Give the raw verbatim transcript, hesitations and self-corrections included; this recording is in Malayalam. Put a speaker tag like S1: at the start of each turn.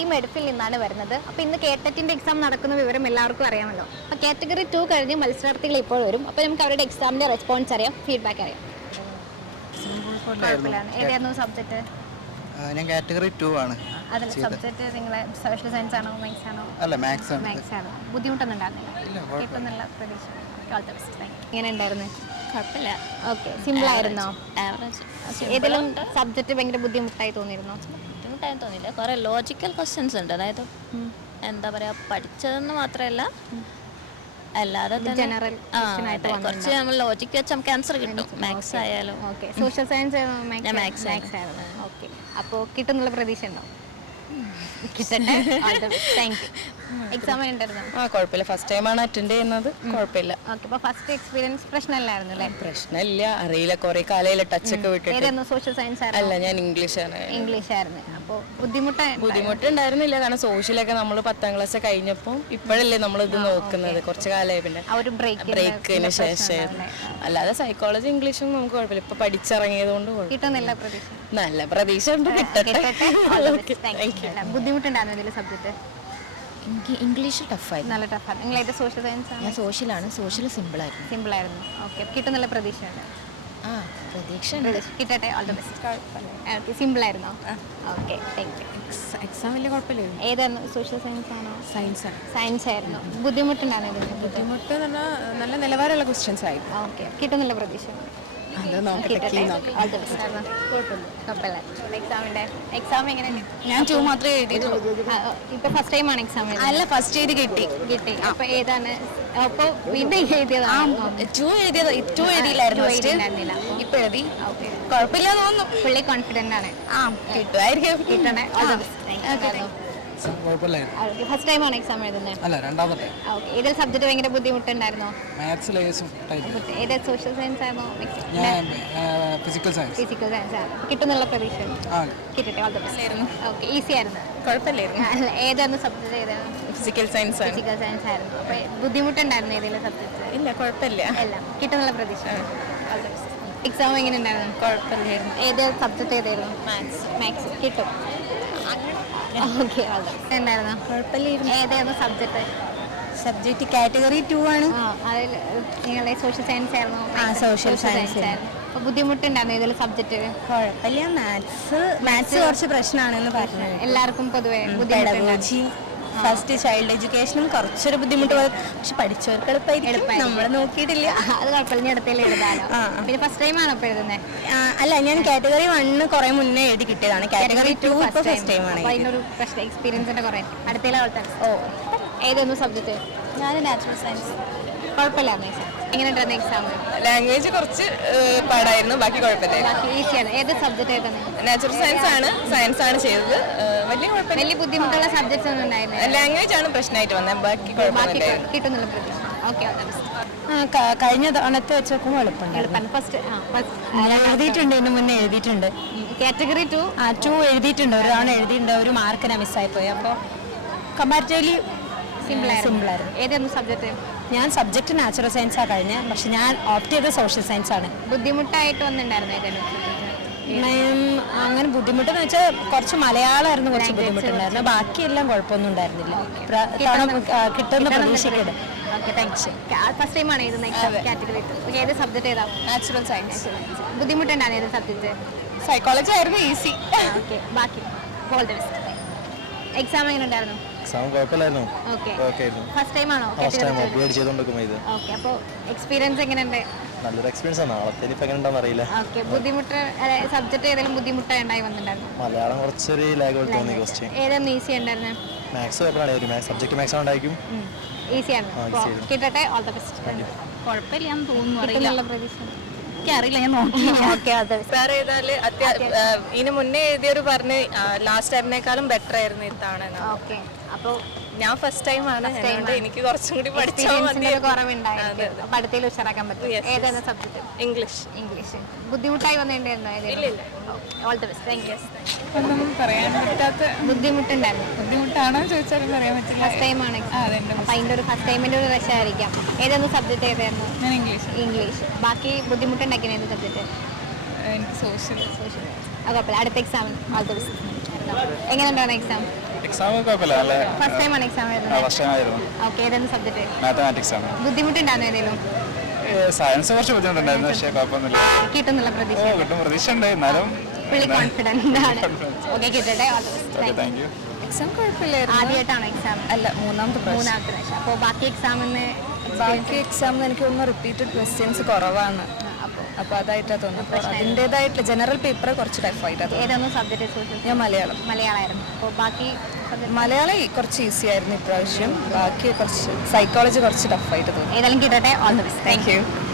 S1: ടീം എടുപ്പിൽ നിന്നാണ് വരുന്നത്. അപ്പോൾ ഇന്ന് കേട്ടറ്റിൻ്റെ എക്സാം നടക്കുന്ന വിവരം എല്ലാവർക്കും അറിയാമല്ലോ. അപ്പോൾ കാറ്റഗറി ടു കഴിഞ്ഞ് മത്സരാർത്ഥികൾ ഇപ്പോൾ വരും. അപ്പോൾ നമുക്ക് അവരുടെ എക്സാമിൻ്റെ റെസ്പോൺസ് അറിയാം, ഫീഡ്ബാക്ക് അറിയാം. കുഴപ്പമില്ലാണ്. ഏതായിരുന്നു സബ്ജക്റ്റ്?
S2: ഞാൻ കാറ്റഗറി ടു ആണ്.
S1: അതിൽ സബ്ജക്റ്റ് നിങ്ങൾ സോഷ്യൽ സയൻസ് ആണോ മാത്സ് ആണോ?
S2: അല്ല മാത്സ് ആണ്.
S1: മാത്സ് ആണ്. ബുദ്ധിമുട്ടൊന്നും ഉണ്ടായിരുന്നില്ല? കിട്ടുന്നുള്ള പ്രതീക്ഷ. എങ്ങനെ ഉണ്ടായിരുന്നു?
S3: കുഴപ്പമില്ല.
S1: ഓക്കെ, സിമ്പിൾ ആയിരുന്നോ?
S3: ആവറേജ്.
S1: ഏതെങ്കിലും സബ്ജക്റ്റ് ഭയങ്കര ബുദ്ധിമുട്ടായി തോന്നിയിരുന്നോ?
S3: ബുദ്ധിമുട്ടായി തോന്നിയില്ല. കുറേ ലോജിക്കൽ ക്വസ്റ്റ്യൻസ് ഉണ്ട്. അതായത് എന്താ പറയുക, പഠിച്ചതെന്ന് മാത്രമല്ല അല്ലാതെ
S1: ജനറൽ
S3: കുറച്ച് നമ്മൾ ലോജിക്ക് വെച്ച് നമുക്ക് ആൻസർ കിട്ടും. മാത്സ് ആയാലും.
S1: ഓക്കെ, സോഷ്യൽ സയൻസ്
S3: മാത്സ്
S1: ആയിരുന്നു. ഓക്കെ, അപ്പോൾ കിട്ടുന്നുള്ള പ്രതീക്ഷ ഉണ്ടോ? കിട്ടട്ടെ. Thank you. എക്സാം ഉണ്ടായിരുന്നു?
S4: ആ കുഴപ്പമില്ല. ഫസ്റ്റ് ടൈമാണ് അറ്റൻഡ് ചെയ്യുന്നത്. കുഴപ്പമില്ല.
S1: ഓക്കെ, അപ്പോൾ ഫസ്റ്റ് എക്സ്പീരിയൻസ് പ്രശ്നമില്ലായിരുന്നു അല്ലേ?
S4: പ്രശ്നമില്ല. അറിയില്ല, കുറെ കാലയില്ല ടച്ചൊക്കെ വിട്ടിട്ട്.
S1: ഏതായിരുന്നു? സോഷ്യൽ സയൻസ് ആയിരുന്നു?
S4: അല്ല, ഞാൻ ഇംഗ്ലീഷാണ്.
S1: ഇംഗ്ലീഷ് ആയിരുന്നു. അപ്പോൾ ബുദ്ധിമുട്ട്
S4: ബുദ്ധിമുട്ടുണ്ടായിരുന്നില്ല. കാരണം സോഷ്യലൊക്കെ നമ്മൾ പത്താം ക്ലാസ് കഴിഞ്ഞപ്പോൾ ഇപ്പോഴല്ലേ നമ്മൾ ഇത് നോക്കുന്നത്. കുറച്ച് കാലമായി പിന്നെ ബ്രേക്കിന് ശേഷം. അല്ലാതെ സൈക്കോളജി ഇംഗ്ലീഷും നമുക്ക് കുഴപ്പമില്ല. ഇപ്പൊ പഠിച്ചിറങ്ങിയത് കൊണ്ട്
S1: കിട്ടുന്നില്ല പ്രതീക്ഷ.
S4: നല്ല പ്രതീക്ഷ ഉണ്ട്, കിട്ടട്ടെ.
S1: ബുദ്ധിമുട്ടുണ്ടായിരുന്നു ഇതിൽ സബ്ജക്ട്?
S5: എനിക്ക് ഇംഗ്ലീഷ് ടഫായിരുന്നു.
S1: നല്ല ടഫാണ്. നിങ്ങളായിട്ട് സോഷ്യൽ സയൻസ് ആണ്?
S5: ഞാൻ സോഷ്യലാണ്. സോഷ്യൽ സിമ്പിളായിരുന്നു.
S1: സിമ്പിളായിരുന്നു. ഓക്കെ, കിട്ടുന്നുള്ള പ്രതീക്ഷയുണ്ട്.
S5: ആ പ്രതീക്ഷ
S1: കിട്ടട്ടെ. All the best. ഓക്കെ, സിമ്പിളായിരുന്നോ? Okay, thank you.
S5: എക്സാം വലിയ കുഴപ്പമില്ലായിരുന്നു.
S1: ഏതായിരുന്നു? സോഷ്യൽ സയൻസ് ആണോ?
S5: സയൻസ് ആണ്.
S1: സയൻസ് ആയിരുന്നു. ബുദ്ധിമുട്ടുണ്ടായിരുന്നു ഇതിന്?
S5: ബുദ്ധിമുട്ട് എന്ന് പറഞ്ഞാൽ നല്ല നിലവാരമുള്ള ക്വസ്റ്റ്യൻസ് ആയിരുന്നു.
S1: ഓക്കെ, കിട്ടുന്നുള്ള പ്രതീക്ഷ. എക്സാം എങ്ങനെയാണ്?
S5: ഞാൻ ടു മാത്രമേ എഴുതിയിട്ടുള്ളൂ.
S1: ഇപ്പൊ ഫസ്റ്റ് ടൈം ആണ് എക്സാം?
S5: അല്ല, ഫസ്റ്റ് എഴുതി കിട്ടി
S1: കിട്ടി. അപ്പൊ ഏതാണ്? അപ്പൊ വീണ്ടും എഴുതിയതാണ്?
S5: ടു എഴുതിയത്. ടു എഴുതിയില്ലായിരുന്നു. ഇപ്പൊ എഴുതി. കുഴപ്പമില്ല തോന്നുന്നു.
S1: ഫുള്ളി കോൺഫിഡന്റ് ആണ്.
S5: ആ കിട്ടുമായിരിക്കും.
S1: കിട്ടണേ.
S2: കുഴപ്പമില്ലായിരുന്നു.
S1: ഫസ്റ്റ് ടൈം ആണ് എക്സാം എഴുതുന്നത്?
S2: അല്ല, രണ്ടാമത്തെ.
S1: ഓക്കെ, ഏത് സബ്ജക്ട് ഭയങ്കര ബുദ്ധിമുട്ടുണ്ടായിരുന്നോ?
S2: മാത്സിൽ
S1: ഏത്? സോഷ്യൽ സയൻസ് ആണോ?
S2: ഞാൻ ഫിസിക്കൽ സയൻസ്.
S1: ഫിസിക്കൽ സയൻസ് ആണ്. കിട്ടുന്നുള്ള പ്രതീക്ഷ. കിട്ടട്ടെ. All the best. Okay, easy ആയിരുന്നു?
S4: കുഴപ്പമില്ലായിരുന്നു.
S1: അല്ല, ഏതായിരുന്നു സബ്ജക്ട്? ഏതാണ്?
S4: ഫിസിക്കൽ സയൻസ് ആണ്.
S1: ഫിസിക്കൽ സയൻസ് ആയിരുന്നു. അപ്പൊ ബുദ്ധിമുട്ടുണ്ടായിരുന്നു ഏതെങ്കിലും സബ്ജക്ട്?
S4: ഇല്ല, കുഴപ്പമില്ല.
S1: എല്ലാം കിട്ടുന്നുള്ള പ്രതീക്ഷ. എക്സാം എങ്ങനെ ഉണ്ടായിരുന്നു?
S4: കുഴപ്പമില്ലായിരുന്നു.
S1: ഏത് സബ്ജക്ട് ഏതായിരുന്നു?
S4: മാത്സ്.
S1: മാത്സ്. കിട്ടും. ഓക്കെ, ഉണ്ടായിരുന്നോ?
S5: കുഴപ്പമില്ലായിരുന്നു.
S1: ഏതായിരുന്നു സബ്ജക്ട്?
S5: സബ്ജക്റ്റ് കാറ്റഗറി ടു ആണ്.
S1: അതിൽ നിങ്ങളെ സോഷ്യൽ സയൻസ് ആയിരുന്നു?
S5: ആ, സോഷ്യൽ സയൻസ് ആയിരുന്നു.
S1: അപ്പോൾ ബുദ്ധിമുട്ടുണ്ടായിരുന്നു ഇതിൽ സബ്ജക്റ്റ്?
S5: കുഴപ്പമില്ല. മാത്സ് മാത്സ് കുറച്ച് പ്രശ്നമാണെന്ന് പറഞ്ഞു.
S1: എല്ലാവർക്കും പൊതുവെ ബുദ്ധിമുട്ട്.
S5: ഫസ്റ്റ് ചൈൽഡ് എഡ്യൂക്കേഷനും കുറച്ചൊരു ബുദ്ധിമുട്ട്, പക്ഷെ പഠിച്ചവർക്ക് എളുപ്പമായിരിക്കും. നമ്മൾ നോക്കിയിട്ടില്ല.
S1: അത് കുഴപ്പമില്ല, അടുത്തേൽ എഴുതാലോ. പിന്നെ ഫസ്റ്റ് ടൈം ആണോ ഇപ്പോൾ എഴുതുന്നത്?
S5: അല്ല, ഞാൻ കാറ്റഗറി വണ്ണ് കുറെ മുന്നേ എഴുതി കിട്ടിയതാണ്. കാറ്റഗറി ടു ഇപ്പോൾ ഫസ്റ്റ് ടൈം ആണ്.
S1: അതിനൊരു എക്സ്പീരിയൻസിന്റെ കുറേ അടുത്തേലെ ആൾക്കാർ. ഓ, ഏതൊന്നും സബ്ജക്റ്റ്?
S3: ഞാൻ നാച്ചുറൽ സയൻസ്.
S1: കുഴപ്പമില്ലായിരുന്നു. എങ്ങനെ ഉണ്ടായിരുന്നു എക്സാം?
S4: ലാംഗ്വേജ് കുറച്ച് പാടായിരുന്നു, ബാക്കി കുഴപ്പമില്ല.
S1: ഈസിയാണ്. ഏത് സബ്ജക്റ്റ് ഏതാണ്?
S4: നാച്ചുറൽ സയൻസ് ആണ്. സയൻസ് ആണ് ചെയ്തത്. വലിയ കുഴപ്പമില്ല.
S1: വലിയ ബുദ്ധിമുട്ടുള്ള സബ്ജക്ട്സ് ഒന്നും ഉണ്ടായിരുന്നില്ല?
S4: ലാംഗ്വേജ് ആണ് പ്രശ്നമായിട്ട് വന്നത്, ബാക്കി കുഴപ്പമില്ല.
S1: കിട്ടുന്നുള്ള പ്രതീക്ഷ. ഓക്കെ,
S5: കഴിഞ്ഞ തവണത്തെ വെച്ച് നോക്കുമ്പോൾ എളുപ്പമുണ്ട്.
S1: ഫസ്റ്റ്
S5: എഴുതിയിട്ടുണ്ട്, ഇതിന് മുന്നേ എഴുതിയിട്ടുണ്ട്.
S1: കാറ്റഗറി ടു
S5: ആ ടു എഴുതിയിട്ടുണ്ട്. ഒരു തവണ എഴുതിയിട്ടുണ്ട്. ഒരു മാർക്കിനെ മിസ്സായി പോയി. അപ്പോൾ കമ്പാരിറ്റീവ്ലി
S1: സിമ്പിളായിരുന്നു. ഏതായിരുന്നു സബ്ജക്റ്റ്?
S5: ഞാൻ സബ്ജക്റ്റ് നാച്ചുറൽ സയൻസാണ് കഴിഞ്ഞത്, പക്ഷെ ഞാൻ ഓപ്റ്റ് ചെയ്ത സോഷ്യൽ സയൻസ് ആണ്.
S1: ബുദ്ധിമുട്ടായിട്ട് വന്നിട്ടുണ്ടായിരുന്നു ഏതെങ്കിലും?
S5: അങ്ങനെ ബുദ്ധിമുട്ടെന്ന് വെച്ചാൽ കുറച്ച് മലയാളമായിരുന്നു കുറച്ച് ബുദ്ധിമുട്ടുണ്ടായിരുന്നു. ബാക്കിയെല്ലാം കുഴപ്പമൊന്നും ഉണ്ടായിരുന്നില്ല. കിട്ടുന്ന പ്രതീക്ഷയ്ക്കുണ്ട്.
S1: ഫസ്റ്റ് ടൈം ആണ് എഴുതുന്നത് കാറ്റഗറി ടു. ഏത് സബ്ജക്റ്റ് ഏതാ?
S4: Natural science.
S1: ബുദ്ധിമുട്ടുണ്ടായിരുന്നു ഏത് സബ്ജക്റ്റ്?
S4: സൈക്കോളജി ആയിരുന്നു ഈസി.
S1: ഓക്കെ, ബാക്കി ഓൾ ദി ബെസ്റ്റ്. എക്സാം എങ്ങനെ ഉണ്ടായിരുന്നു?
S2: എക്സാം കുഴപ്പമില്ലായിരുന്നു.
S1: ഓക്കെ, ഫസ്റ്റ് ടൈം ആണോ? ഓക്കെ, അപ്പോൾ എക്സ്പീരിയൻസ് എങ്ങനെയുണ്ട്?
S2: നല്ലൊരു എക്സ്പീരിയൻസ് ആണ്. നാളത്തെ ഇപ്പം എങ്ങനെ ഉണ്ടാവും അറിയില്ല.
S1: ഓക്കെ, ബുദ്ധിമുട്ട് സബ്ജക്ട് ഏതെങ്കിലും ബുദ്ധിമുട്ട് ഉണ്ടായി വന്നിട്ടുണ്ടായിരുന്നു?
S2: മലയാളം കുറച്ചൊരു ലാഗ് പോലെ തോന്നി. ക്വസ്റ്റ്യൻ
S1: ഏതായിരുന്നു ഈസി ഉണ്ടായിരുന്നു?
S2: മാത്സ് കുഴപ്പമില്ല. സബ്ജക്ട് മാത്സ് ഉണ്ടായിരിക്കും.
S1: ഈസിയാണ്. കിട്ടട്ടെ. All the best.
S3: കുഴപ്പമില്ലാന്ന് തോന്നുന്നു. അറിയില്ല,
S1: പ്രതീക്ഷ
S3: എനിക്കറിയില്ല, ഞാൻ നോക്കി.
S4: സാർ ഏതായാലും ഇതിന് മുന്നേ എഴുതിയൊരു പറഞ്ഞ് ലാസ്റ്റ് ടൈമിനേക്കാളും ബെറ്റർ ആയിരുന്നു ഇത്തവണ.
S1: ഓക്കെ, അപ്പോൾ
S4: ഞാൻ ഫസ്റ്റ് ടൈം ആണ്, എനിക്ക് കുറച്ചും കൂടി പഠിച്ചാൽ
S1: കുറവുണ്ടായിരുന്നു. അടുത്തേൽ ഉഷാറാക്കാൻ പറ്റും. ഏതാണ് സബ്ജക്ട്?
S4: ഇംഗ്ലീഷ്.
S1: ഇംഗ്ലീഷ് ബുദ്ധിമുട്ടായി വന്നിട്ടുണ്ടായിരുന്നു? All the best. Thank you.
S4: ഒന്നും പറയാൻ പറ്റാത്ത
S1: ബുദ്ധിമുട്ടുണ്ടായിരുന്നു?
S4: ബുദ്ധിമുട്ടാണോ ചോദിച്ചാലും പറയാൻ പറ്റില്ല.
S1: ഫസ്റ്റ് ടൈം ആണ്. അപ്പം അതിൻ്റെ ഒരു ഫസ്റ്റ് ടൈമിൻ്റെ ഒരു റഷ് ആയിരിക്കാം. ഏതായിരുന്നു സബ്ജക്ട്? ഏതായിരുന്നു?
S4: ഇംഗ്ലീഷ്.
S1: ഇംഗ്ലീഷ്. ബാക്കി ബുദ്ധിമുട്ടുണ്ടാക്കിയ ഏത് സബ്ജക്ട്?
S4: എനിക്ക് സോഷ്യൽ.
S1: സോഷ്യൽ. അത് കുഴപ്പമില്ല. അടുത്ത എക്സാം ഓൾ ദി ബെസ്റ്റ്. എങ്ങനെ ഉണ്ടായിരുന്നു എക്സാം?
S6: എക്സാം കുഴപ്പമില്ല, നല്ല
S1: ഫസ്റ്റ് ടൈം ആണ് എക്സാം എഴുതുന്നത്.
S6: വർഷമായിരുന്നു.
S1: ഓക്കെ, ഏതായിരുന്നു സബ്ജക്ട്?
S6: മാത്തമാറ്റിക്സ് ആണ്.
S1: ബുദ്ധിമുട്ടുണ്ടായിരുന്നു ഏതെങ്കിലും?
S6: സയൻസ് കുറച്ച് ബുദ്ധിമുട്ടുണ്ടായിരുന്നു, പക്ഷേ കുഴപ്പമൊന്നുമില്ല.
S1: കിട്ടുന്നുള്ള പ്രതീക്ഷ?
S6: ഓ കിട്ടും, പ്രതീക്ഷ ഉണ്ട്, എന്നാലും
S1: ഫുള്ളി കോൺഫിഡന്റ് ആണ്. ഓക്കെ, കിട്ടട്ടെ.
S6: Okay, thank you.
S1: എക്സാം കുഴപ്പമില്ലായിരുന്നു. ആദ്യമായിട്ടാണോ എക്സാം?
S5: അല്ല, മൂന്നാമത്തെ
S1: മൂന്നാമത്തെ പ്രാവശ്യം. അപ്പോൾ ബാക്കി എക്സാമിന്
S5: ബാക്കി എക്സാമിന് എനിക്ക് തോന്നുന്നു റിപ്പീറ്റഡ് ക്വസ്റ്റ്യൻസ് കുറവാണ്. അപ്പോൾ അതായിട്ടാണ് തോന്നുന്നത്. അപ്പോൾ അതിൻ്റെതായിട്ടുള്ള ജനറൽ പേപ്പർ കുറച്ച് ടഫായിട്ടാണ്.
S1: ഏതൊന്നും സബ്ജക്ട്? സോഷ്യൽ?
S5: ഞാൻ മലയാളം.
S1: മലയാളമായിരുന്നു. അപ്പോൾ ബാക്കി
S5: മലയാളം കുറച്ച് ഈസി ആയിരുന്നു ഇപ്രാവശ്യം. ബാക്കി കുറച്ച് സൈക്കോളജി കുറച്ച് ടഫായിട്ട് തോന്നി.
S1: ഏതായാലും കിട്ടട്ടെ. All the best.
S5: Thank U.